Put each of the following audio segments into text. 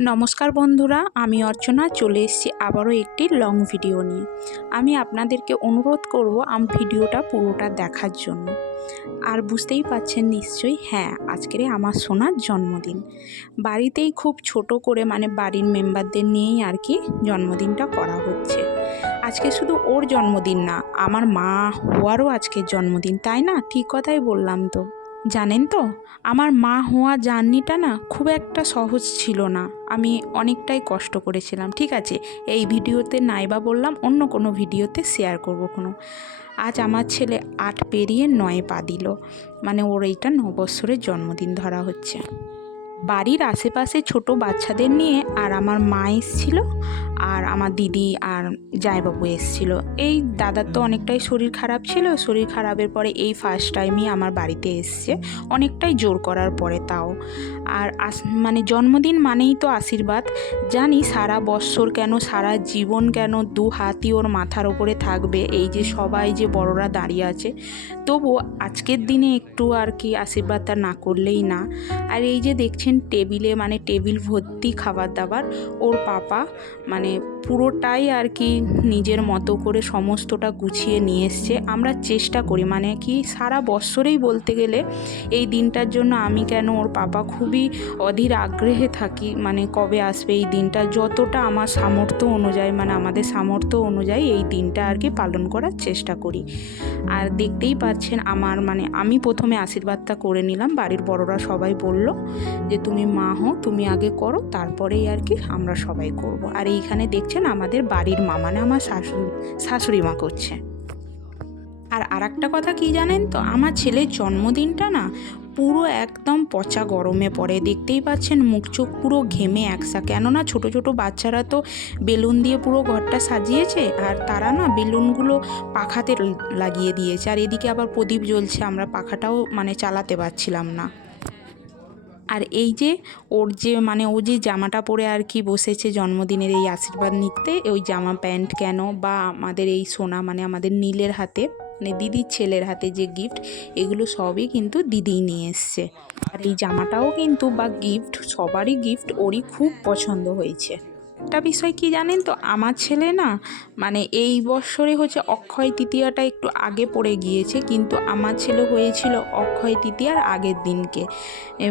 নমস্কার বন্ধুরা, আমি অর্চনা, চলে এসেছি আবারও একটি লং ভিডিও নিয়ে। আমি আপনাদেরকে অনুরোধ করব আম ভিডিওটা পুরোটা দেখার জন্য। আর বুঝতেই পাচ্ছেন নিশ্চয়ই হ্যাঁ আজকের আমার সোনার জন্মদিন। বাড়িতেই খুব ছোট করে মানে বাড়ির মেম্বারদের নিয়েই আর কি জন্মদিনটা করা হচ্ছে। আজকে শুধু ওর জন্মদিন না, আমার মা হওয়ারও আজকের জন্মদিন, তাই না? ঠিক কথাই বললাম তো। জানেন তো, আমার মা হওয়া জার্নিটা না খুব একটা সহজ ছিল না। আমি অনেকটাই কষ্ট করেছিলাম, ঠিক আছে? এই ভিডিওতে নাইবা বললাম, অন্য কোনো ভিডিওতে শেয়ার করব কোনো। আজ আমার ছেলে আট পেরিয়ে নয় পা দিল। মানে ওর এইটা নবৎসরের জন্মদিন ধরা হচ্ছে। বাড়ির আশেপাশে ছোট বাচ্চাদের নিয়ে আর আমার মা এসেছিল। আর আমার দিদি আর জায়বাবু এসেছিল। এই দাদার তো অনেকটাই শরীর খারাপ ছিল। শরীর খারাপের পরে এই ফার্স্ট টাইমই আমার বাড়িতে এসছে। অনেকটাই জোর করার পরে তাও। আর আস মানে জন্মদিন মানেই তো আশীর্বাদ। জানি সারা বৎসর কেন সারা জীবন কেন দু হাতই ওর মাথার ওপরে থাকবে। এই যে সবাই যে বড়রা দাঁড়িয়ে আছে। তবু আজকের দিনে একটু আর কি আশীর্বাদটা না করলেই না। আর এই যে দেখছেন টেবিলে মানে টেবিল ভর্তি খাবার দাবার ওর পাপা মানে journey পুরোটাই আর কি নিজের মতো করে সমস্তটা গুছিয়ে নিয়ে এসছে। আমরা চেষ্টা করি মানে কি সারা বৎসরেই বলতে গেলে এই দিনটার জন্য আমি কেন ওর পাপা খুবই অধীর আগ্রহে থাকি মানে কবে আসবে এই দিনটা, যতটা আমার সামর্থ্য অনুযায়ী মানে আমাদের সামর্থ্য অনুযায়ী এই দিনটা আর কি পালন করার চেষ্টা করি। আর দেখতেই পাচ্ছেন আমার মানে আমি প্রথমে আশীর্বাদটা করে নিলাম, বাড়ির বড়রা সবাই বলল যে, তুমি মা হও, তুমি আগে করো, তারপরেই আর কি আমরা সবাই করব। আর এইখানে দেখছেন আমাদের বাড়ির মা মানে আমার শাশুড়ি শাশুড়ি মা করছে। আর আর একটা কথা কি জানেন তো, আমার ছেলের জন্মদিনটা না পুরো একদম পচা গরমে পড়ে। দেখতেই পাচ্ছেন মুখ চোখ পুরো ঘেমে একসা। কেননা ছোট ছোট বাচ্চারা তো বেলুন দিয়ে পুরো ঘরটা সাজিয়েছে, আর তারা না বেলুনগুলো পাখাতে লাগিয়ে দিয়েছে। আর এদিকে আবার প্রদীপ জ্বলছে, আমরা পাখাটাও মানে চালাতে পারছিলাম না। আর এই যে ওর যে মানে ও যে জামাটা পরে আর কি বসেছে জন্মদিনের এই আশীর্বাদ নিতে, ওই জামা প্যান্ট কেন বা আমাদের এই সোনা মানে আমাদের নীলের হাতে মানে দিদির ছেলের হাতে যে গিফট এগুলো সবই কিন্তু দিদিই নিয়ে এসছে। আর এই জামাটাও কিন্তু বা গিফট সবারই গিফট ওরই খুব পছন্দ হয়েছে। একটা বিষয় কি জানেন তো? আমার ছেলে না মানে এই বছরে হচ্ছে অক্ষয় তৃতীয়াটা একটু আগে পড়ে গিয়েছে, কিন্তু আমার ছেলে হয়েছিল অক্ষয় তৃতীয়ার আগের দিনকে।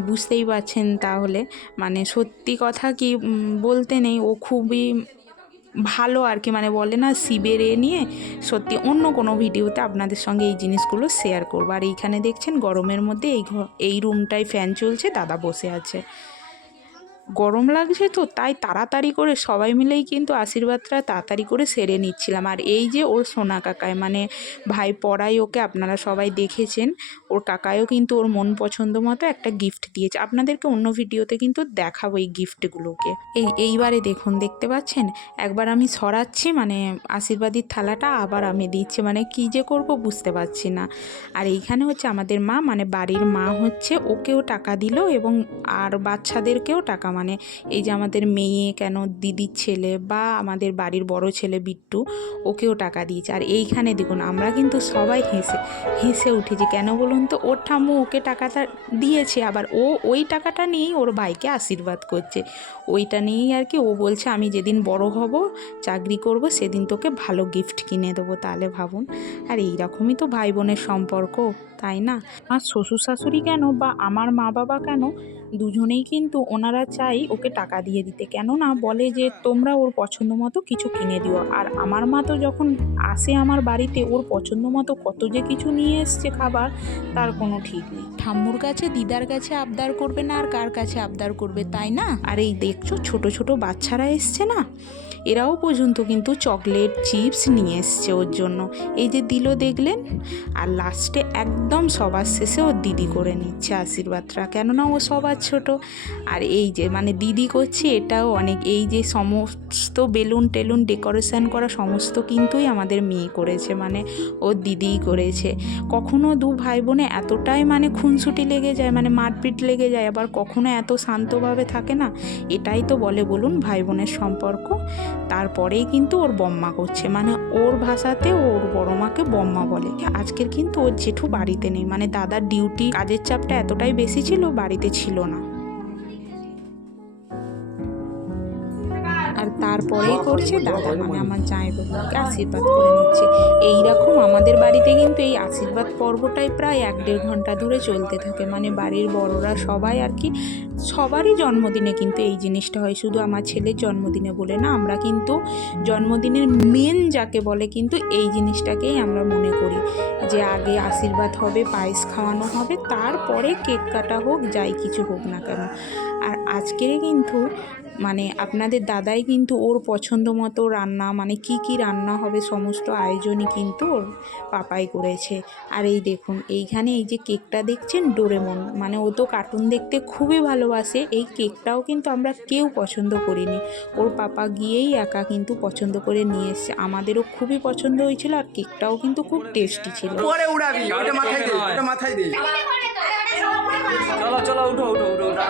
বুঝতেই পারছেন তাহলে? মানে সত্যি কথা কি বলতে নেই, ও খুবই ভালো আর কি মানে বলে না শিবের এ নিয়ে সত্যি অন্য কোনো ভিডিওতে আপনাদের সঙ্গে এই জিনিসগুলো শেয়ার করব। আর এইখানে দেখছেন গরমের মধ্যে এই এই রুমটায় ফ্যান চলছে, দাদা বসে আছে। গরম লাগছে তো, তাই তাড়াতাড়ি করে সবাই মিলেই কিন্তু আশীর্বাদটা তাড়াতাড়ি করে সেরে নিচ্ছিলাম। আর এই যে ওর সোনা কাকায় মানে ভাই পড়াই ওকে আপনারা সবাই দেখেছেন, ওর কাকায়ও কিন্তু ওর মন পছন্দ মতো একটা গিফট দিয়েছে। আপনাদেরকে অন্য ভিডিওতে কিন্তু দেখাবো এই গিফটগুলোকে এই, এইবারে দেখুন, দেখতে পাচ্ছেন? একবার আমি সরাচ্ছি মানে আশীর্বাদীর থালাটা আবার আমি দিচ্ছি মানে কী যে করব বুঝতে পারছি না। আর এইখানে হচ্ছে আমাদের মা মানে বাড়ির মা হচ্ছে, ওকেও টাকা দিল এবং আর বাচ্চাদেরকেও টাকা মানে এই যে আমাদের মেয়ে কেন দিদির ছেলে বা আমাদের বাড়ির বড় ছেলে বিট্টু, ওকেও টাকা দিয়েছে। আর এইখানে দেখুন, আমরা কিন্তু সবাই হেসে হেসে উঠেছি। কেন বলুন তো? ওর ঠাম্মু ওকে টাকাটা দিয়েছে, আবার ও ওই টাকাটা নিয়েই ওর ভাইকে আশীর্বাদ করছে। ওইটা নিয়েই আর কি ও বলছে, আমি যেদিন বড় হব, চাকরি করব, সেদিন তোকে ভালো গিফট কিনে দেবো। তাহলে ভাবুন, আর এই রকমই তো ভাই বোনের সম্পর্ক, তাই না? আমার শ্বশুর শাশুড়ি কেন বা আমার মা বাবা কেন দুজনেই কিন্তু ওনারা চাই ওকে টাকা দিয়ে দিতে। কেননা বলে যে, তোমরা ওর পছন্দ মতো কিছু কিনে দিও। আর আমার মা তো যখন আসে আমার বাড়িতে, ওর পছন্দ মতো কত যে কিছু নিয়ে এসছে খাবার, তার কোনো ঠিক নেই। ঠাম্মুর কাছে, দিদার কাছে আবদার করবে না আর কার কাছে আবদার করবে, তাই না? আর এই দেখছ, ছোট ছোট বাচ্চারা এসছে না? এরাও পর্যন্ত কিন্তু চকলেট চিপস নিয়ে এসছে ওর জন্য। এই যে দিল দেখলেন? আর লাস্টে একদম সবার শেষে ওর দিদি করে নিচ্ছে আশীর্বাদটা। কেননা ও সবার ছোট। আর এই যে মানে দিদি করছে এটাও অনেক এই যে সমস্ত বেলুন টেলুন ডেকোরেশন করা সমস্ত কিন্তুই আমাদের মেয়ে করেছে। মানে ওর দিদিই করেছে। কখনো দু ভাই বোনে এতটাই মানে খুনসুটি লেগে যায় মানে মারপিট লেগে যায়, আবার কখনো এত শান্তভাবে থাকে না? এটাই তো বলে বলুন ভাই বোনের সম্পর্ক। তারপরেই কিন্তু ওর বম্মা করছে। মানে ওর ভাষাতে ওর বড় মাকে বম্মা বলে। আজকের কিন্তু ওর জেঠু বাড়িতে নেই। মানে দাদার ডিউটি কাজের চাপটা এতটাই বেশি ছিল, বাড়িতে ছিল না। তারপরেই করছে দাদা মানে আমার জামাইবাবুকে আশীর্বাদ করে নিচ্ছে। এইরকম আমাদের বাড়িতে কিন্তু এই আশীর্বাদ পর্বটাই প্রায় এক দেড় ঘণ্টা ধরে চলতে থাকে। মানে বাড়ির বড়রা সবাই আর কি, সবারই জন্মদিনে কিন্তু এই জিনিসটা হয়। শুধু আমার ছেলের জন্মদিনে বলে না, আমরা কিন্তু জন্মদিনের মেন যাকে বলে কিন্তু এই জিনিসটাকেই আমরা মনে করি। যে আগে আশীর্বাদ হবে, পায়েস খাওয়ানো হবে, তারপরে কেক কাটা হোক, যাই কিছু হোক না কেন। আর আজকের কিন্তু মানে আপনাদের দাদাই কিন্তু ওর পছন্দ মতো রান্না মানে কি কি রান্না হবে সমস্ত আয়োজনই কিন্তু ওর পাপাই করেছে। আর এই দেখুন এইখানে এই যে কেকটা দেখছেন ডোরেমন মানে ও তো কার্টুন দেখতে খুবই ভালোবাসে এই কেকটাও কিন্তু আমরা কেউ পছন্দ করিনি। ওর পাপা গিয়েই একা কিন্তু পছন্দ করে নিয়ে এসছে আমাদেরও খুবই পছন্দ হয়েছিল আর কেকটাও কিন্তু খুব টেস্টি ছিল। পরে উড়াবি ওটা মাথায় দে মাথায় দে। চলো চলো উঠো উঠো উঠো।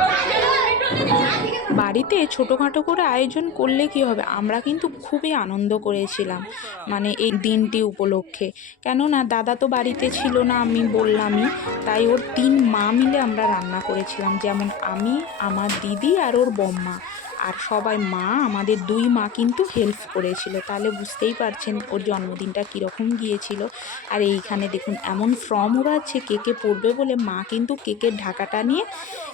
বাড়িতে ছোটোখাটো করে আয়োজন করলে কি হবে? আমরা কিন্তু খুবই আনন্দ করেছিলাম মানে এই দিনটি উপলক্ষে। কেননা, দাদা তো বাড়িতে ছিল না, আমি বললামই। তাই ওর তিন মা মিলে আমরা রান্না করেছিলাম, যেমন আমি, আমার দিদি আর ওর বম্মা। আর সবাই মা, আমাদের দুই মা কিন্তু হেল্প করেছিল। তাহলে বুঝতেই পারছেন ওর জন্মদিনটা কীরকম গিয়েছিল। আর এইখানে দেখুন, এমন ফর্ম উড়াচ্ছে কেকে পড়বে বলে মা কিন্তু কেকের ঢাকাটা নিয়ে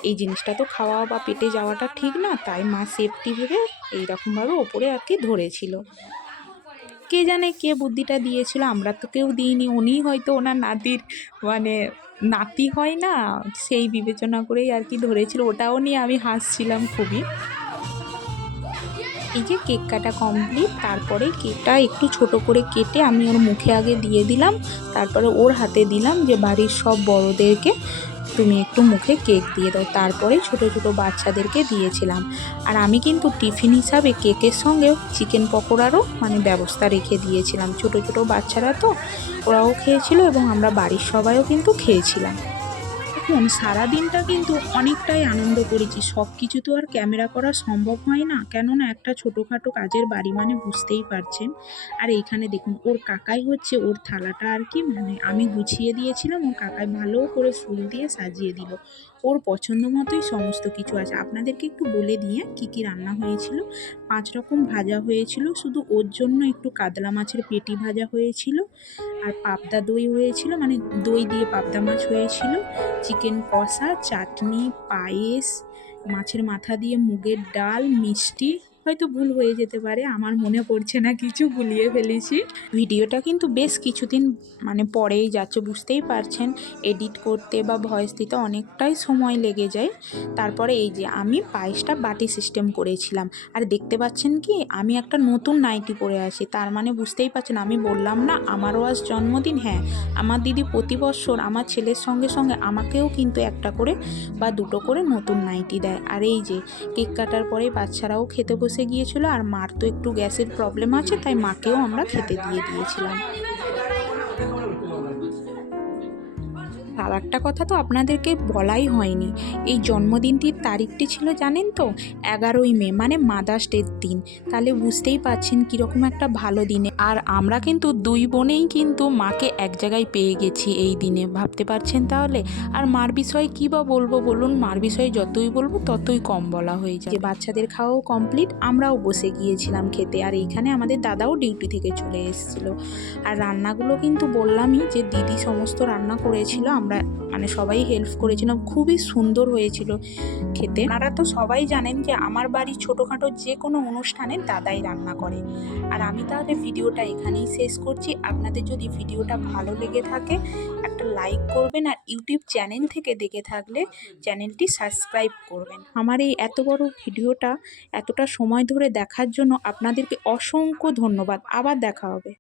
এই জিনিসটা তো খাওয়া বা পেটে যাওয়াটা ঠিক না, তাই মা সেফটি ভেবে এইরকমভাবে ওপরে আর কি ধরেছিল। কে জানে কে বুদ্ধিটা দিয়েছিল, আমরা তো কেউ দিইনি। উনিই হয়তো ওনার নাতির মানে নাতি হয় না, সেই বিবেচনা করেই আর কি ধরেছিল। ওটাও নিয়ে আমি হাসছিলাম খুবই। এই যে কেক কাটা কমপ্লিট তারপরে কেকটা একটু ছোট করে কেটে আমি ওর মুখে আগে দিয়ে দিলাম, তারপরে ওর হাতে দিলাম যে বাড়ির সব বড়দেরকে তুমি একটু মুখে কেক দিয়ে দাও। তারপরে ছোট ছোট বাচ্চাদেরকে দিয়েছিলাম। আর আমি কিন্তু টিফিন হিসাবে কেকের সঙ্গে চিকেন পকোড়ারও মানে ব্যবস্থা রেখে দিয়েছিলাম। ছোট ছোট বাচ্চারা তো, ওরাও খেয়েছিল এবং আমরা বাড়ির সবাইও কিন্তু খেয়েছিলাম। দেখুন সারাদিনটা কিন্তু অনেকটাই আনন্দ করেছি। সব কিছু তো আর ক্যামেরা করা সম্ভব হয় না। কেননা একটা ছোটোখাটো কাজের বাড়ি মানে বুঝতেই পারছেন। আর এইখানে দেখুন, ওর কাকাই হচ্ছে, ওর থালাটা আর কি মানে আমি গুছিয়ে দিয়েছিলাম, ওর কাকাই ভালো করে ফুল দিয়ে সাজিয়ে দিল। ওর পছন্দ মতোই সমস্ত কিছু আছে। আপনাদেরকে একটু বলে দিয়ে কি কি রান্না হয়েছিল। পাঁচ রকম ভাজা হয়েছিল, শুধু ওর জন্য একটু কাতলা মাছের পেটি ভাজা হয়েছিল। আর পাবদা দই হয়েছিল মানে দই দিয়ে পাবদা মাছ হয়েছিল, চিকেন কষা, চাটনি, পায়েস, মাছের মাথা দিয়ে মুগের ডাল, মিষ্টি হয়তো ভুল হয়ে যেতে পারে, আমার মনে পড়ছে না, কিছু ভুলিয়ে ফেলেছি। ভিডিওটা কিন্তু বেশ কিছুদিন মানে পরেই যাচ্ছে, বুঝতেই পারছেন। এডিট করতে বা ভয়েস দিতে অনেকটাই সময় লেগে যায়। তারপরে এই যে আমি পায়েসটা বাটি সিস্টেম করেছিলাম। আর দেখতে পাচ্ছেন কি, আমি একটা নতুন নাইটি পরে আছি। তার মানে বুঝতেই পারছেন, আমি বললাম না, আমারও আজ জন্মদিন হ্যাঁ আমার দিদি প্রতি বছর আমার ছেলের সঙ্গে সঙ্গে আমাকেও কিন্তু একটা করে বা দুটো করে নতুন নাইটি দেয়। আর এই যে কেক কাটার পরে বাচ্চারাও খেতে বসে গিয়েছিল আর মার তো একটু গ্যাসের প্রবলেম আছে তাই মাকেও আমরা খেতে দিয়ে দিয়েছিলাম। আর একটা কথা তো আপনাদেরকে বলাই হয়নি। এই জন্মদিনটির তারিখটি ছিল জানেন তো? এগারোই মে মানে মাদার্স ডের দিন। তাহলে বুঝতেই পারছেন কীরকম একটা ভালো দিনে। আর আমরা কিন্তু দুই বোনেই কিন্তু মাকে এক জায়গায় পেয়ে গেছি এই দিনে। ভাবতে পারছেন তাহলে? আর মার বিষয়ে কী বা বলব বলুন? মার বিষয়ে যতই বলব ততই কম বলা হয়ে যায় বাচ্চাদের খাওয়াও কমপ্লিট আমরাও বসে গিয়েছিলাম খেতে। আর এইখানে আমাদের দাদাও ডিউটি থেকে চলে এসেছিল। আর রান্নাগুলো কিন্তু বললামই যে দিদি সমস্ত রান্না করেছিল, আমরা মানে সবাই হেল্প করেছিলাম। খুবই সুন্দর হয়েছিল খেতে। আপনারা তো সবাই জানেন যে আমার বাড়ি ছোটোখাটো যে কোনো অনুষ্ঠানে দাদাই রান্না করে। আর আমি তাহলে ভিডিওটা এখানেই শেষ করছি। আপনাদের যদি ভিডিওটা ভালো লেগে থাকে, একটা লাইক করবেন আর ইউটিউব চ্যানেল থেকে দেখে থাকলে চ্যানেলটি সাবস্ক্রাইব করবেন। আমার এই এত বড় ভিডিওটা এতটা সময় ধরে দেখার জন্য আপনাদেরকে অসংখ্য ধন্যবাদ। আবার দেখা হবে।